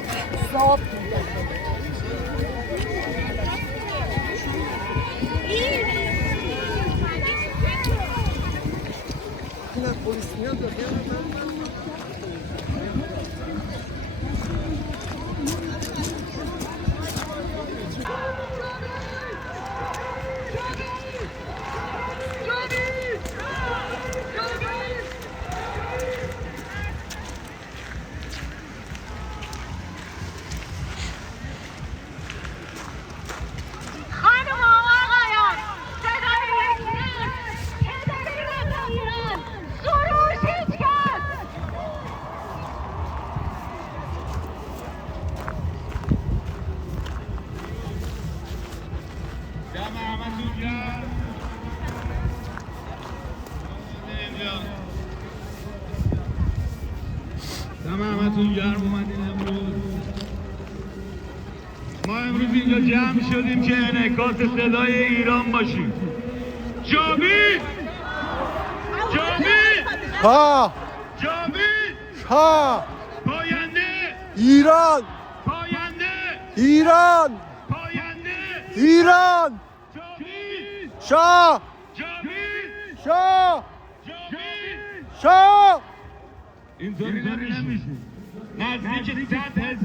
که احزاب نه پلیس میاد همتون گرم اومدین امروز. ما امروز اینجا جمع شدیم که انعکاس صدای ایران باشیم. جاوید! جاوید! ها! جاوید! ها! پاینده! ایران! پاینده! ایران! پاینده! ایران! جاوید! شاه! جاوید! شاه! جاوید! شاه! اینطوری نمیشه. نزدیک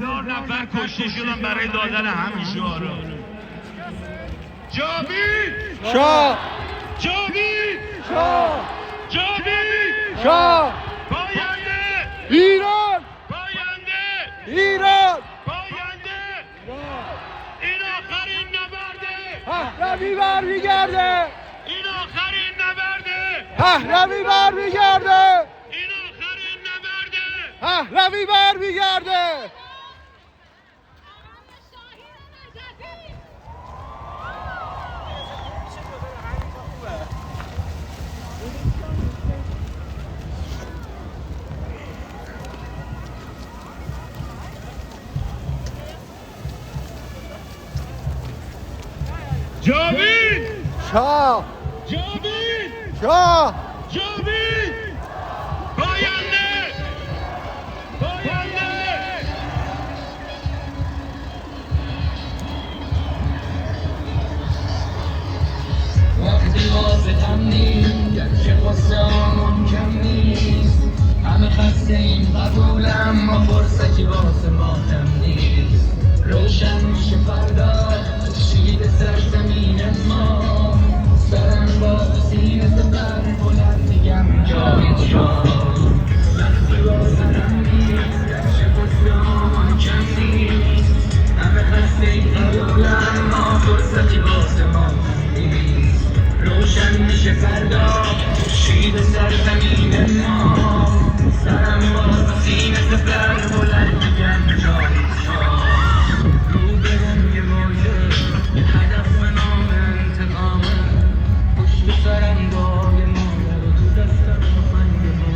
100,000 نفر کشته شدن برای دادن همین شعارا. جاوید! شاه! جاوید! شاه! جاوید! شاه! پاینده! ایران! پاینده! ایران! پاینده! این آخرین نبرده! پهلوی برمیگرده! این آخرین نبرده! پهلوی برمیگرده! این آخرین نبرده! پهلوی برمیگرده! جاوید! شاه! جاوید! شاه! جاوید! پاینده! پاینده! وقتی واضحم نیست گرچه قصه‌هامون کم نیست همه خسته این قبولم ما فرصتی واسه ما کم نیست روشن میشه فردا خورشید سرزمین ما سرم با سینه سپر بلند میگم جاوید شاه وقتی واضحم نیست گرچه قصه‌هامون کم نیست همه خسته این قبولم ما فرصتی واسه ما کم نیست روشن میشه فردا خورشید سرزمین ما سرم با سینه سپر بلند میگم جاوید شاه رو به روی موجه یه هدف به نام انتقامه پشت سرم داگ مادر و تو دستم تفنگ ما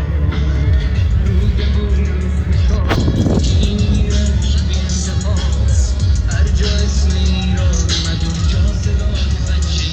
روز بوی اسم شاه این ایرش بی انتقاس هر جا اسم ایران اومد اونجا صدای بچه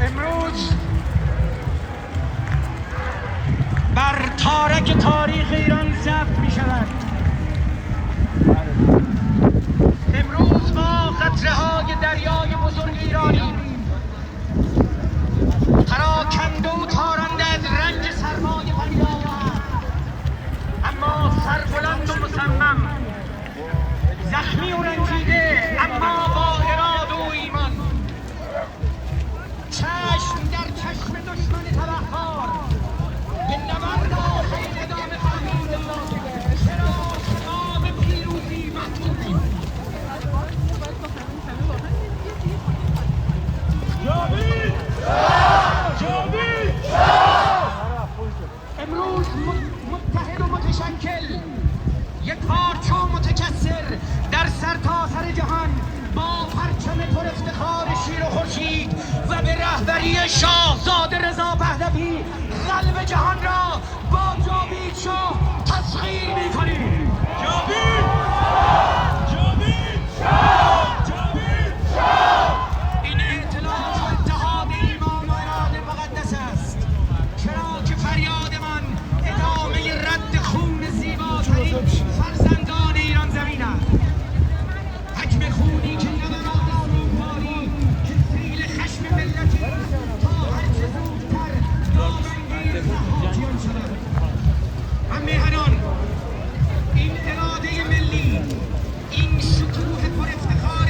امروز بر تارک تاریخ ایران ثبت می شود. امروز ما قطره های دریای بزرگ ایرانی پراکنده و تارنده از رنج سرمای پیداوار، اما سربلند و مصمم، زخمی و رنجیده اما با اراده و ایمان، چشم در چشم دشمن تبهکار به نبرد آخرین ادامه خواهیم داد. چرا نام پیروزی محمودی جاوید! جاوید! علی شاهزاده رضا پهلوی قلب جهان را با جاوید شاه تسخیر می‌کنیم. جاوید شاه، جاوید شاه. این اطلاعات و اتحاد ایمان و اراده مقدس است، چرا که فریادمان ادامه رد خون زیباترین فرزندان ایران زمین است. حجم خونی که نبراد سوگواری که سیل خشم ملتی تا هرچه زودتر دامنگیر ضحاکیان شود. و میهنان، این اراده ملی، این شکوه پر افتخار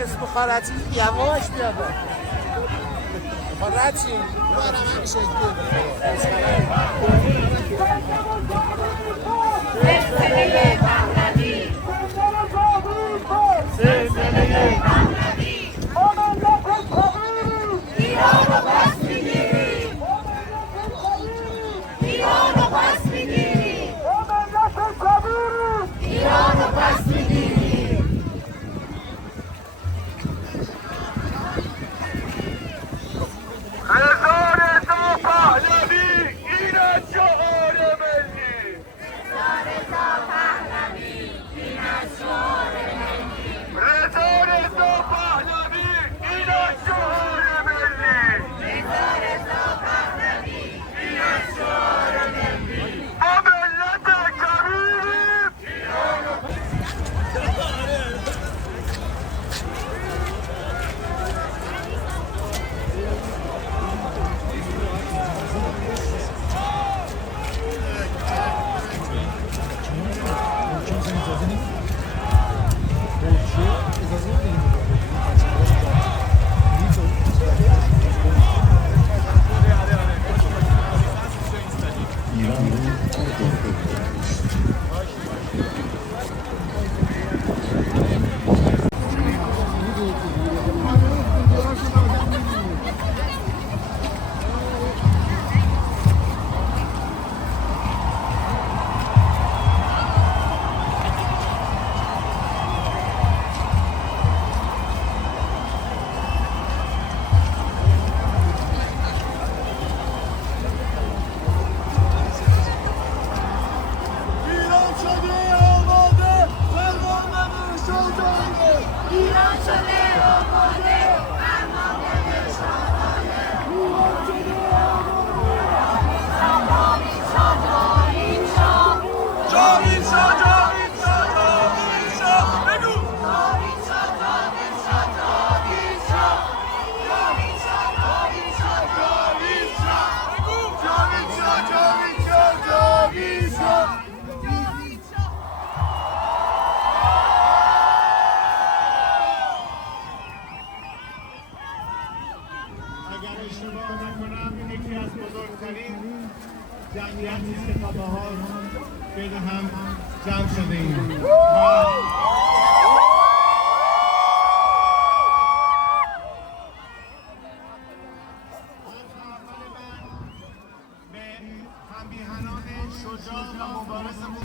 کسی بخارتی یواش بیا با بخارتی بارم همیشه سلسله پهلوی سلسله پهلوی ایران رو پس میگیریم ایران رو پس میگیریم ایران رو پس میگیریم رضا پهلوی این از شعار ملی رضا پهلوی این از شعار ملی رضا پهلوی این از شعار ملی رضا پهلوی این از شعار ملی ما ملت کبیریم ایران شده آماده فرمانده شاهانه جاوید شاه جاوید شاه جاوید شاه جاوید شاه جاوید شاه بگو جاوید شاه جاوید شاه جاوید شاه جاوید شاه جاوید شاه جاوید شاه بگو جاوید شاه جاوید شاه جاوید شاه اگر اشتباه نکنم این یکی از بزرگترین جمعیتی است که تا به حال بین هم جمع شده ایم. به هم‌میهنان شجاع و مبارزمون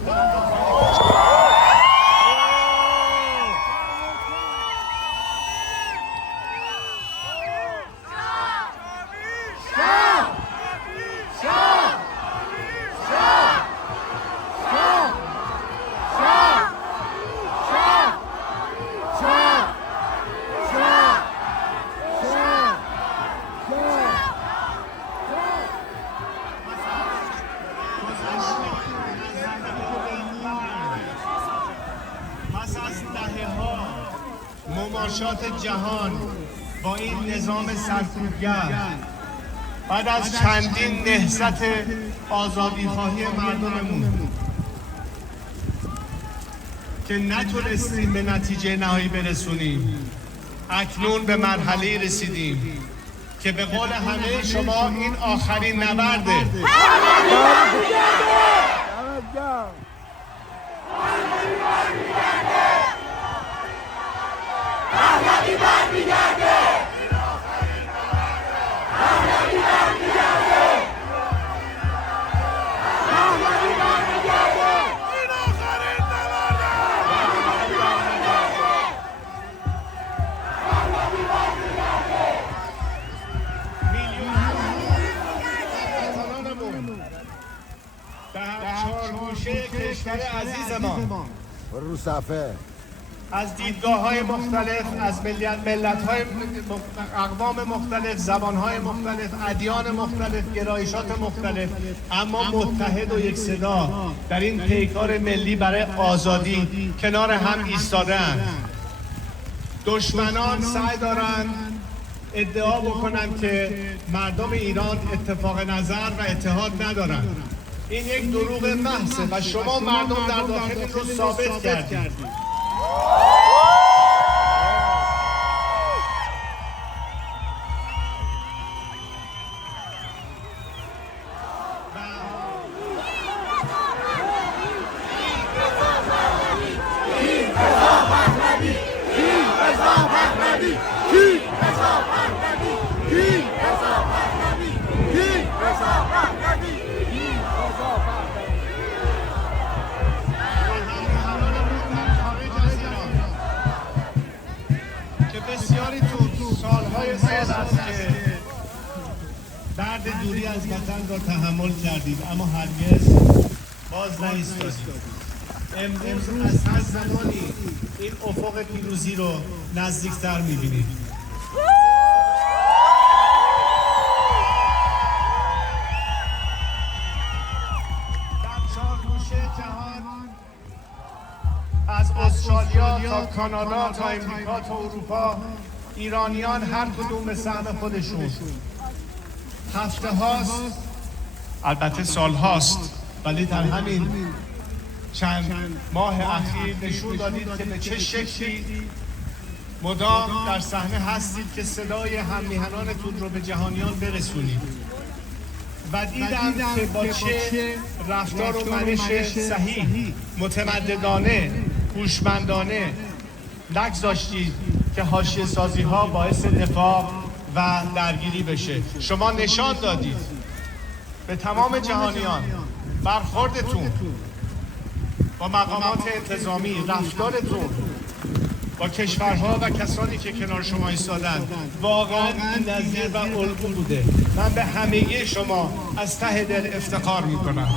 پس از دهه‌ها مماشات جهان با این نظام سرکوبگر بعد از چندین نهضت آزادیخواهی مردممون که نتونستیم به نتیجه نهایی برسونیم، اکنون به مرحله رسیدیم که به قول همه شما این آخرین نبرده. کشور عزیز ما رو صفحه از دیدگاه‌های مختلف، از ملت‌های اقوام مختلف، زبان‌های مختلف، ادیان مختلف، گرایشات مختلف، اما متحد و یک صدا در این پیکار ملی برای آزادی کنار هم ایستاده‌اند. دشمنان سعی دارند ادعا بکنند که مردم ایران اتفاق نظر و اتحاد ندارند. این یک دروغ محضه و شما مردم در داخل رو ثابت کردید. حد دوری از وطن را تحمل کردید، اما هرگز باز نایستادید. امروز از هر زمانی این افق پیروزی رو نزدیکتر می‌بینید. در چارگوشه جهان، از استرالیا تا کانادا تا امریکا تا اروپا، ایرانیان هر کدوم به سهم خودشون هفته هاست، البته سال هاست، ولی در همین چند ماه اخیر نشون دادید که به چه شکلی مدام در صحنه هستید که صدای هممیهنانتون رو به جهانیان برسونید و دیدم که با چه رفتار و منش صحیح، متمددانه، هوشمندانه نگذاشتید که حاشیه سازی ها باعث نفاق و درگیری بشه. شما نشان دادید به تمام جهانیان برخوردتون با مقامات انتظامی، رفتارتون با کشورها و کسانی که کنار شما ایستادن واقعا بی‌نظیر و الگو بوده. من به همگی شما از ته دل افتخار میکنم.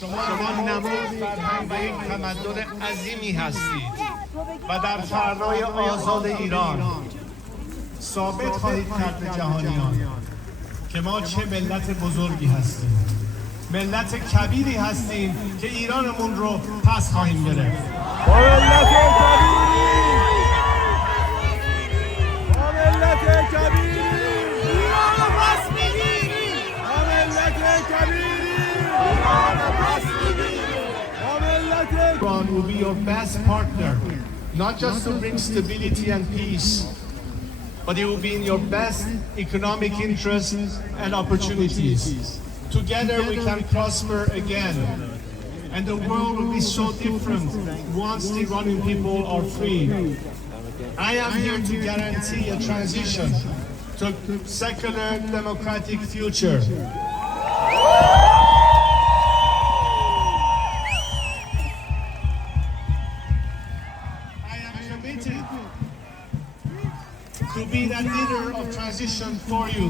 شما نماد فرهنگ و یک تمدن عظیمی هستید و در فردای آزاد ایران ثابت خواهید کرد به جهانیان که ما چه ملت بزرگی هستیم، ملت کبیری هستیم که ایرانمون رو پس خواهیم گرفت. با ملت کبیری، با ملت کبیری ایران رو پس میگیریم، با ملت کبیری ایران رو پس میگیریم، با ملت Iran will be your best partner, not just to bring stability and peace, but it will be in your best economic interests and opportunities. Together we can prosper again, and the world will be so different once the Iranian people are free. I am here to guarantee a transition to a secular, democratic future. I am committed to be that leader of transition for you,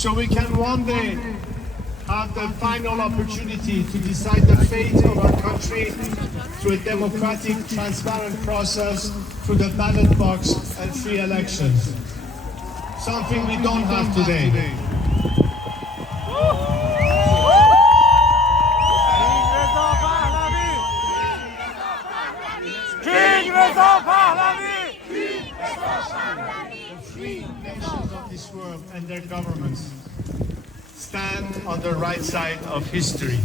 so we can one day have the final opportunity to decide the fate of our country through a democratic, transparent process, through the ballot box and free elections. Something we don't have today. The free nations of this world and their governments stand on the right side of history.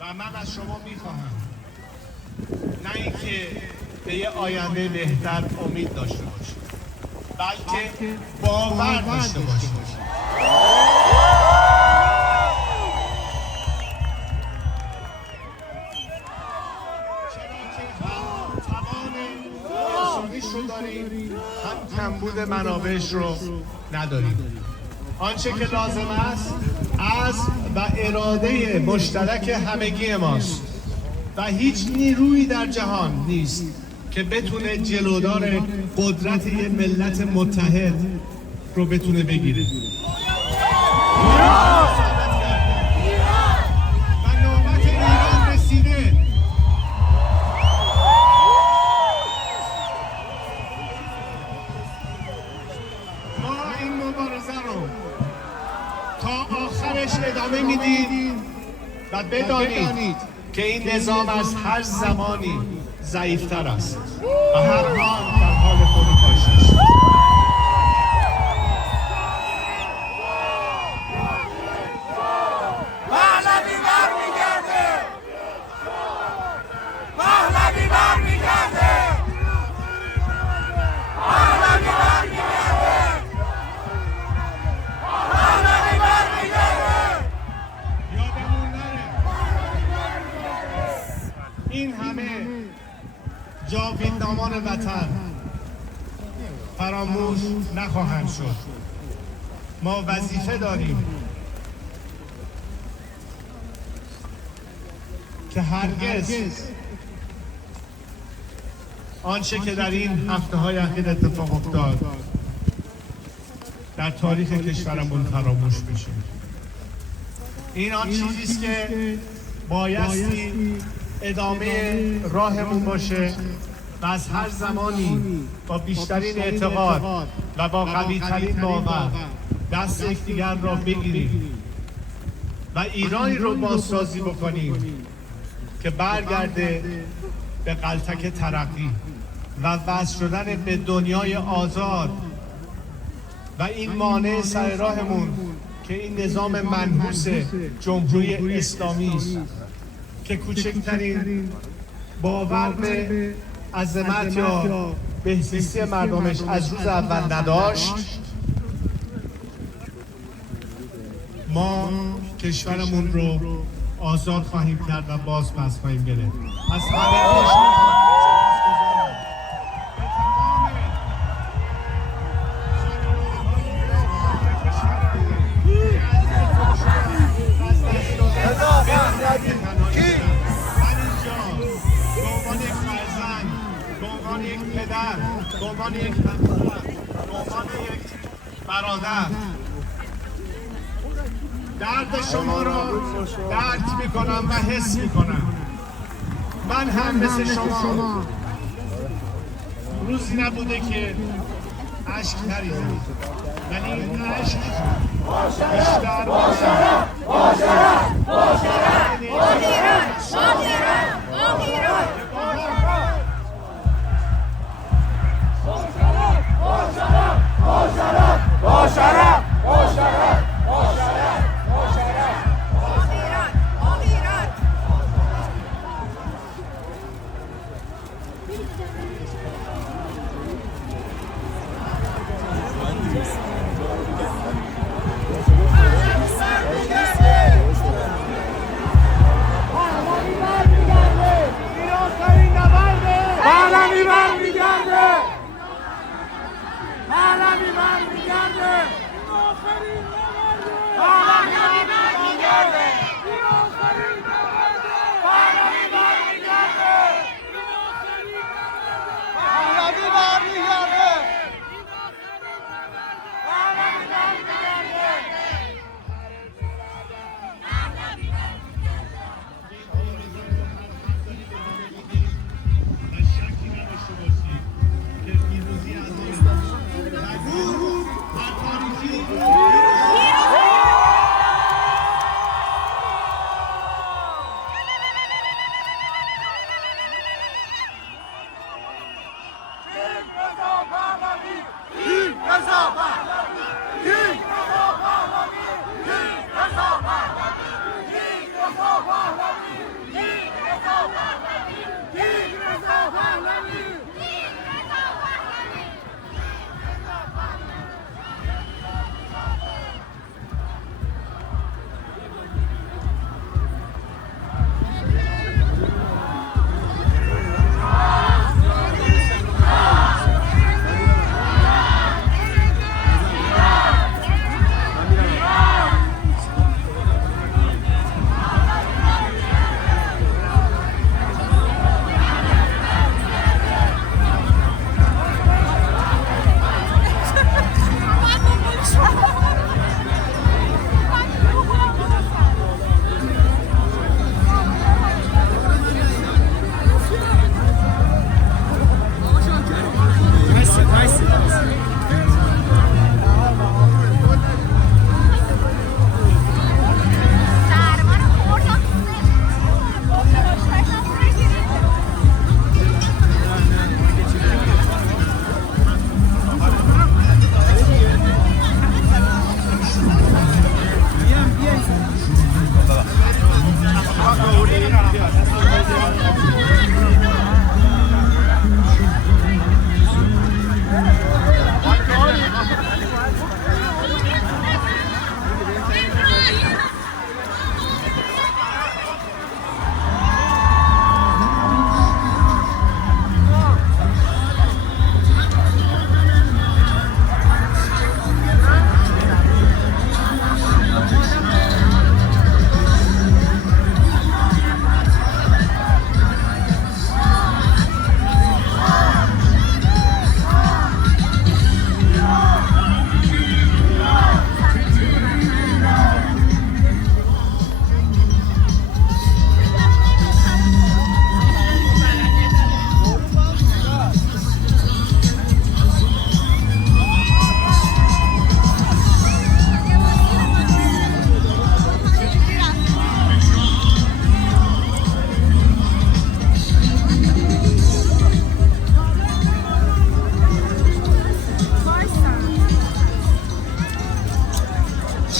و من از شما میخواهم نه اینکه به یه آینده بهتر امید داشته باشید، بلکه باور داشته باشید. چرا که کمبود منابعش رو نداریم. آنچه که لازم است از و اراده مشترک همگی ماست و هیچ نیرویی در جهان نیست که بتونه جلودار قدرت یه ملت متحد رو بتونه بگیره. و نوبت ایران رسیده. ما این مبارزه رو تا آخرش ادامه میدیم و بدانید که این نظام از هر زمانی ضعیفتر است و هر آن در حال فروپاشی است. پهلوی برمیگرده، پهلوی برمیگرده، پهلوی برمیگرده، پهلوی برمیگرده. یادمون نره این همه جاویدنامان وطن فراموش نخواهند شد. ما وظیفه داریم که هرگز آنچه که در این هفته‌های اخیر اتفاق افتاد در تاریخ کشورمون فراموش بشه. این آن چیزی است که بایستی ادامه راهمون باشه و از هر زمانی با بیشترین اعتقاد و با قوی‌ترین باور دست یکدیگر را بگیریم و ایرانی رو بازسازی بکنیم که برگرده به غلطک ترقی و وصل شدن به دنیای آزاد و این مانع سر راهمون که این نظام منحوس جمهوری اسلامی است که کوچکترین باور به عظمت یا بهزیستی مردمش از روز اول نداشت. ما کشورمون رو آزاد خواهیم کرد و باز پس خواهیم گرفت. از همه به عنوان یک همسر، به عنوان یک برادر درد شما را درک میکنم و حس میکنم. من هم مثل شما روزی نبوده که اشک نریزم، ولی این اشک بیشتر ایران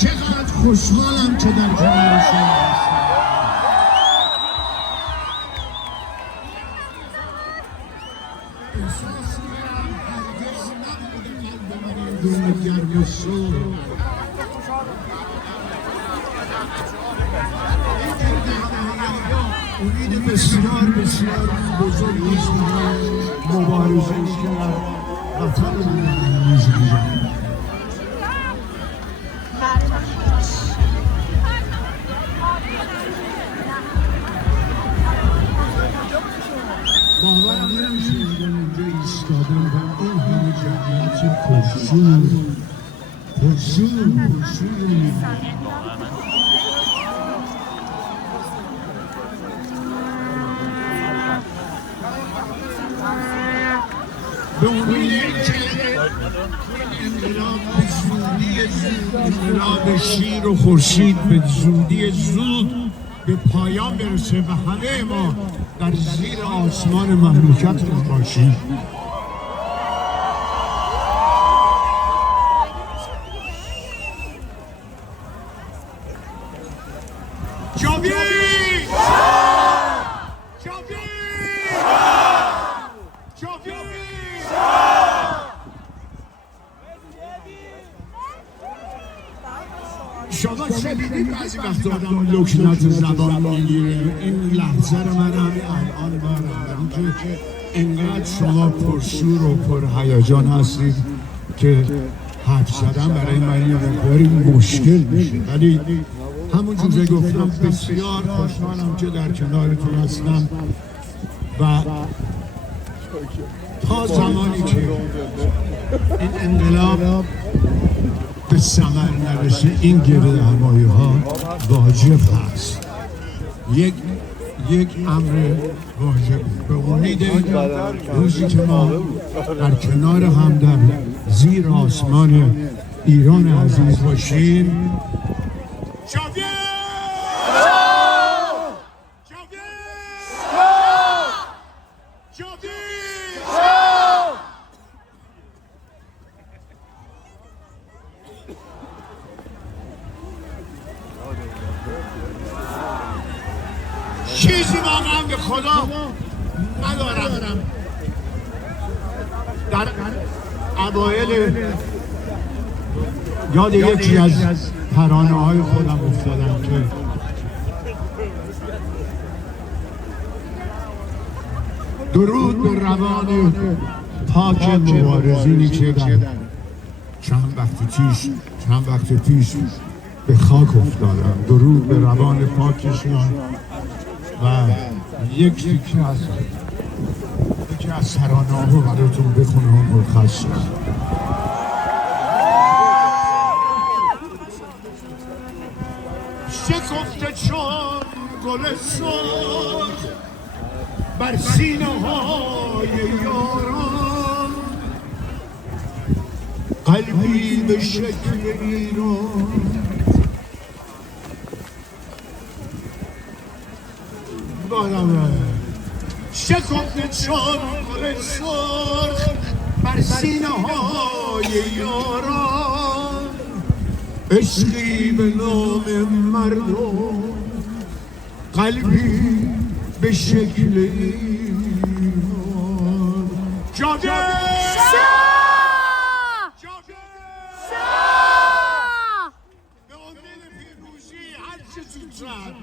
چقدر خوشحالم که در کنار شما هستم. احساس می‌کنم هرگز نبوده قلب من این گرم شد. امید بسیار بسیار بزرگی است مبارزه است که وطن من می‌زنم. باورم نمیشه اینجا ایستادم و این همه جمعیت پرشور به امید اینکه انقلاب به زودی زود، انقلاب شیر و خورشید به زودی زود به پایان برسه و همه ما در زیر آسمان مملکت باشیم. جاوید! شما شنیدید بعضی وقت آدم لکنت زبان میگیره. این لحظه رو من همین الان دارم، برای که اینقدر شما پرشور و پرهیجان هستید که حرف زدن برای من یه مقداری مشکل میشه، ولی همونجور که گفتم بسیار خوشحالم که در کنارتون هستم و تا زمانی که این انقلاب به ثمر نرسه این گردهمایی ها واجب هست، یک امر واجب. به امید روزی که ما در کنار هم در زیر آسمان ایران عزیز باشیم. چیزی واقعا به خدا ندارم. در اوایل یاد یکی از ترانه های خودم افتادم که درود به روان پاک مبارزینی که در چند وقت پیش به خاک افتادم. درود به روان پاکشون و یکی از ترانه ها رو براتون بخونم مرخص. شکفته چون گل سرخ بر سینه های یاران، قلبی به شکل ایران. شکفته چون گل سرخ بر سینه های یاران، عشقی به نام مردم، قلبی به شکل ایران. جاده به امید پیروزی هر چه زودتر.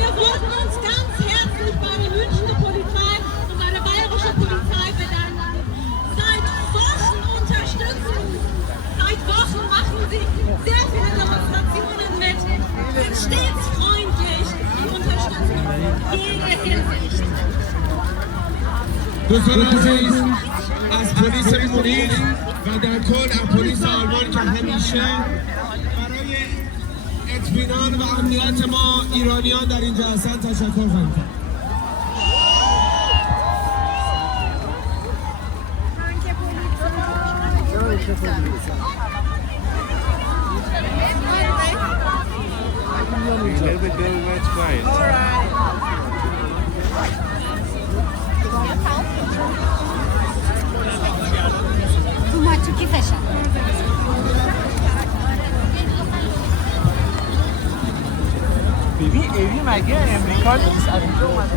Wir wollten uns ganz herzlich bei der Münchner Polizei und bei der Bayerischen Polizei bedanken. Seit Wochen unterstützen, seit Wochen machen sie sehr viele Demonstrationen mit, sind stets freundlich und unterstützen in jeder Hinsicht. دوستان عزیز، از پلیس مونیخ و در کل از پلیس آلمان که همیشه برای اطمینان و امنیت ما ایرانیان در اینجا هستند تشکر خواهیم کرد. اومد تو کیفشم. ببین ایوی مگه امریکا نیست؟ از اینجا اومده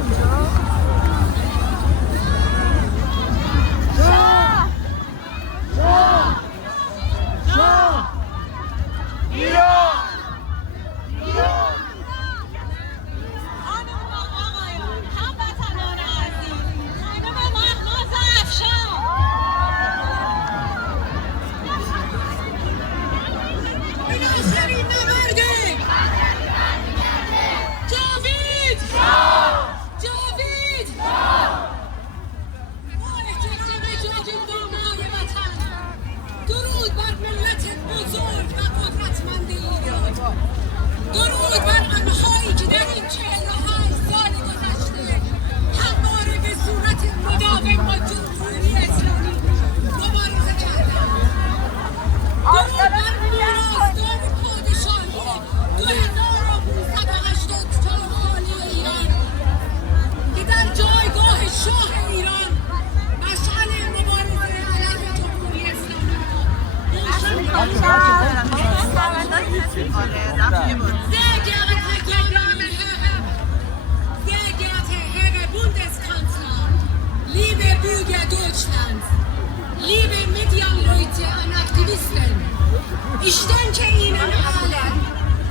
Ich danke Ihnen allen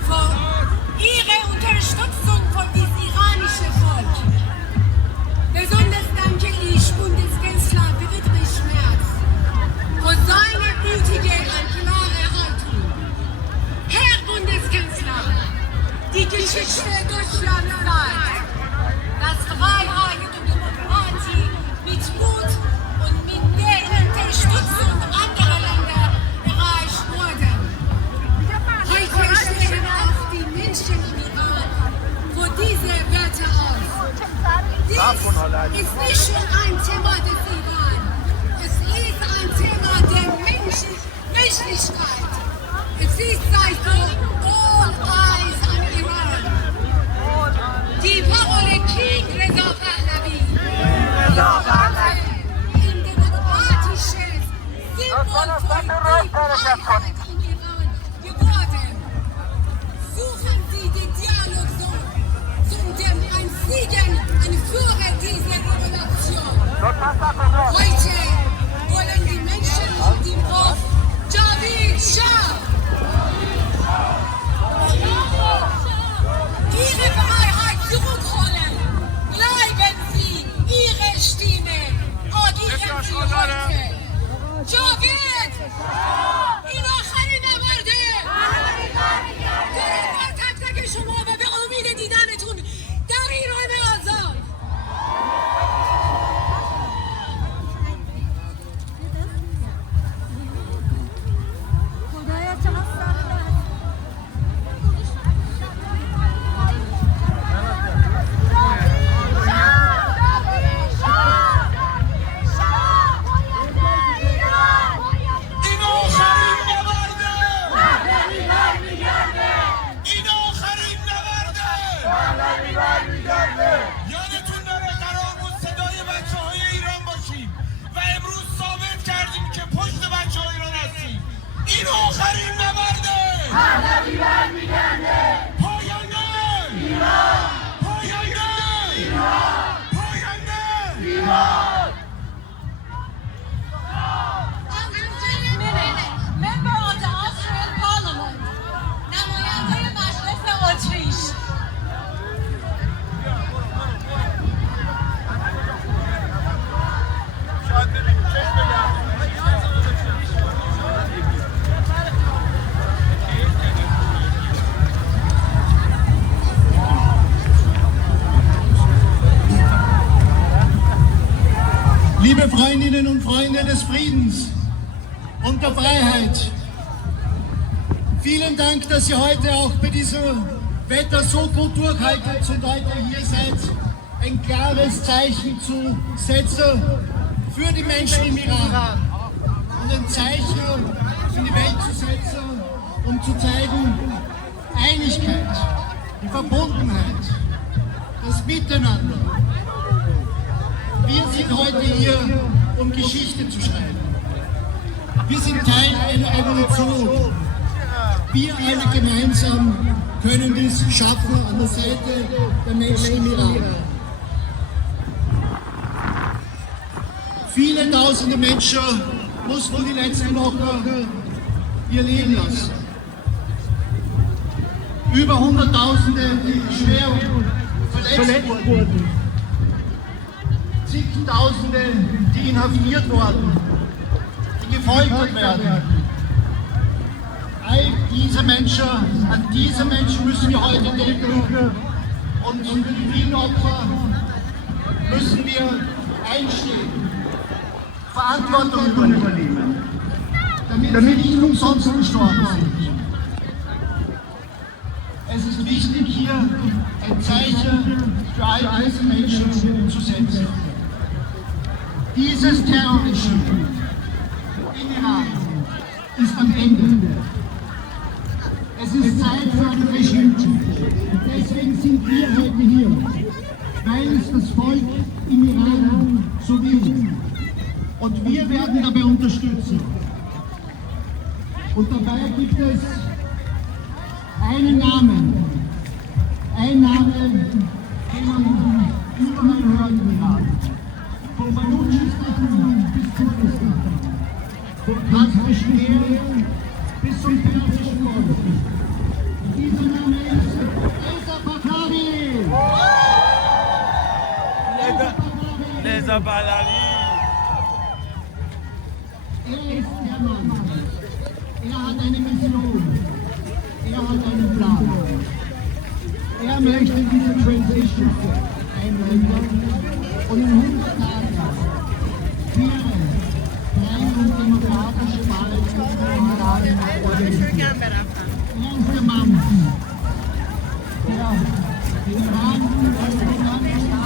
für Ihre Unterstützung für das iranische Volk. Besonders danke ich Bundeskanzler Friedrich Merz für seine mutige und klare Haltung. Herr Bundeskanzler, die Geschichte Deutschlands zeigt, dass Freiheit und Demokratie mit Mut und mit der Unterstützung anderer Länder erreicht wurden. Heute stehen auch die Menschen im Iran vor diese Werte auf. Dies ist nicht nur ein Thema des Iran, es ist ein Thema der Menschlichkeit. Es ist seitdem all eyes on Iran. Die Parole King Reza Pahlavi ein demokratisches Symbol von Freiheit in Iran geworden. Suchen Sie den Dialog zum einzigen Anführer dieser Revolution. Heute wollen die Menschen auf dem Hof Javid Shah ihre Freiheit zurückholen. Bleiben Sie Ihre Stimme. Agieren Sie heute. Javid! این آخرین نبرده! داریم بر تک تک شما و به امید دیدنتون در ایران آزاد! خدایا چقدر سخت است. یادتون داره قرار بود صدای بچه‌های ایران باشیم و امروز ثابت کردیم که پشت بچه‌های ایران هستیم. این آخرین نبرده. پهلوی برمیگرده. پاینده ایران. پاینده ایران. پاینده ایران. Member of the Austrian Parliament, نماینده مجلس اتریش. Liebe Freundinnen und Freunde des Friedens und der Freiheit, vielen Dank, dass ihr heute auch bei diesem Wetter so gut durchhaltet und heute hier seid, ein klares Zeichen zu setzen für die Menschen im Iran. und ein Zeichen in die Welt zu setzen, um zu zeigen, Einigkeit, die Verbundenheit, das Miteinander. Wir sind heute hier, um Geschichte zu schreiben. Wir sind Teil einer Evolution. Wir alle gemeinsam können dies schaffen an der Seite der Menschen im Iran. Viele tausende Menschen mussten die letzten Wochen ihr Leben lassen. Über Hunderttausende, die schwer verletzt wurden. Zigtausende, die inhaftiert wurden, die gefoltert werden. All diese Menschen, an diese Menschen müssen wir heute denken und für die vielen Opfer müssen wir einstehen, Verantwortung übernehmen, damit sie nicht umsonst gestorben sind. Es ist wichtig, hier ein Zeichen für all diese Menschen zu setzen. Dieses Terrorregime im Iran ist am Ende. Es ist Zeit für ein Regime. Deswegen sind wir heute hier, weil es das Volk im Iran so will. Und wir werden dabei unterstützen. Und dabei gibt es einen Namen. Ein Name, den man überall hören kann. Von Baluchistan bis Kurdistan. Vom Kaspischen Meer bis zum Persischen Golf. Dieser Name ist Reza Pahlavi. Reza Pahlavi. Er ist der Mann. Er hat eine Mission. Er hat einen Plan. Er möchte diese Transition einleiten und in 100 Tagen faire, freie und demokratische Wahlen organisieren. Er ist der Mann, der den Iran als dynamischen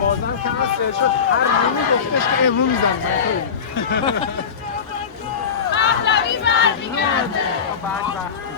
بازم که هست شد هر نیمی گفتش که امرو میزن پهلوی برمیگرده بعد وقتی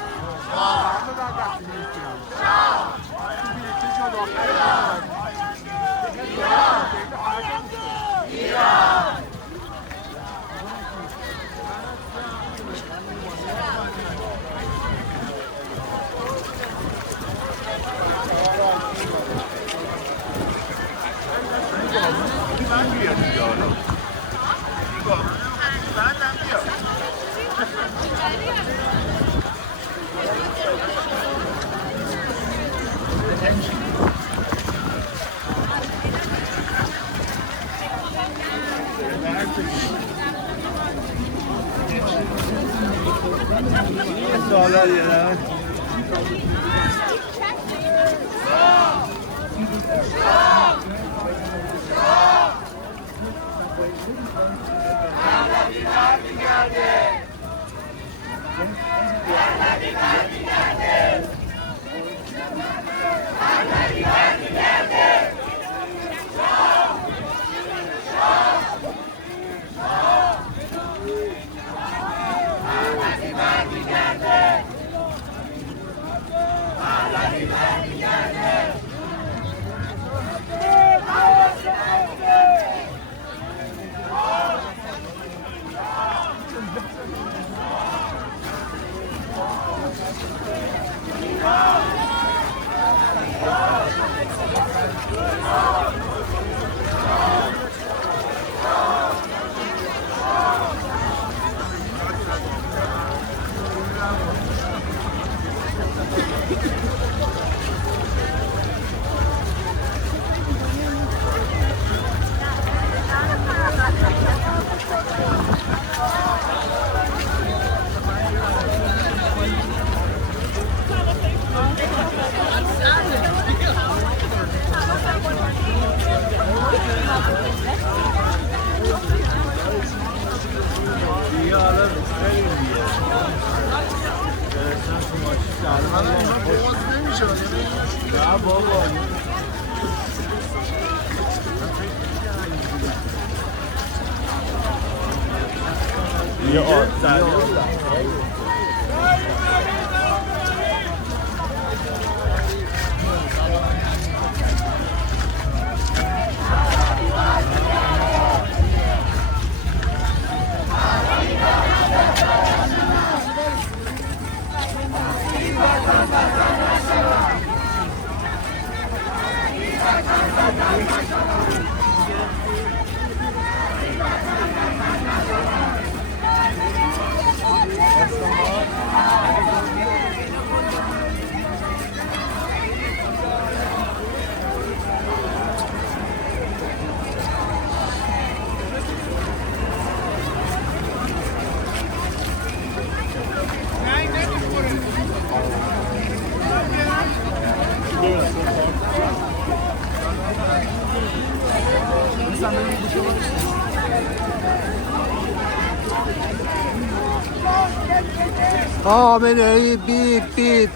حامله بیپ بیپ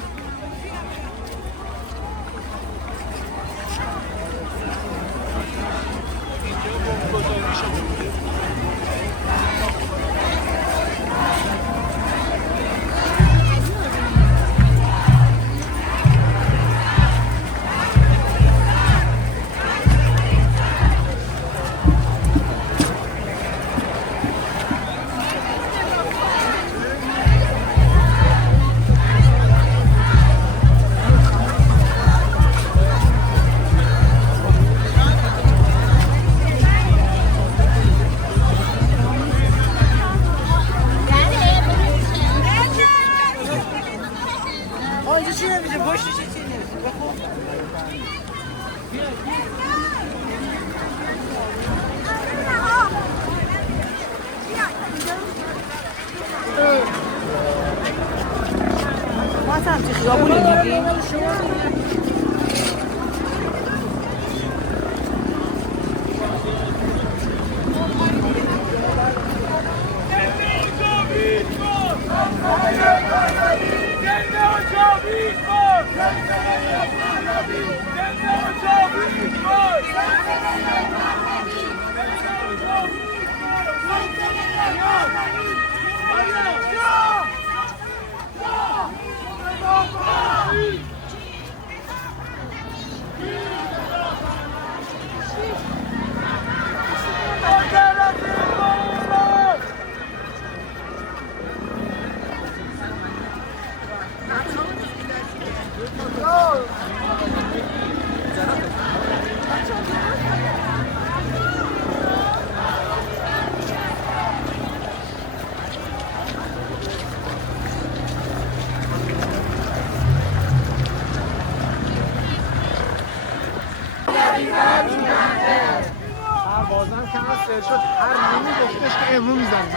سربازم کنسل شد هر نیمی گفتش که امرو میزنیم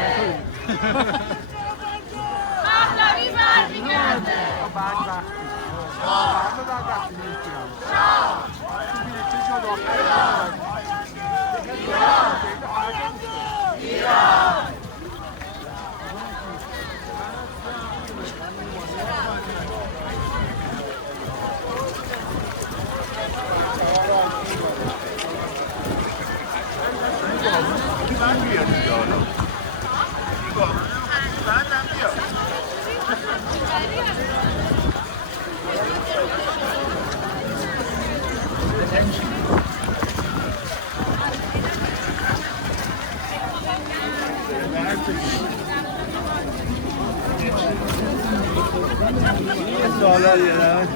مهدوی برمیگرده بعد وقتی چه شد ایران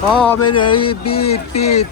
خامنه ای بیپ بیپ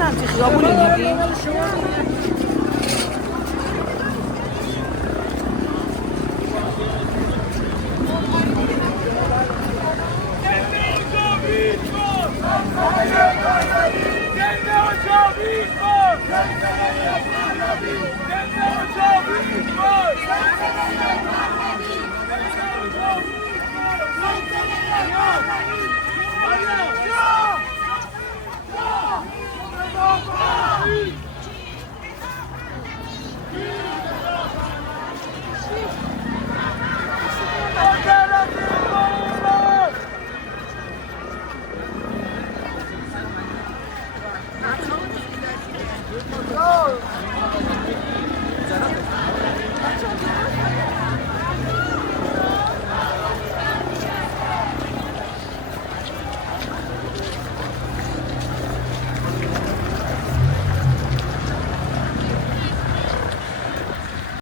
از همچین خیابونی میگی؟ Yeah!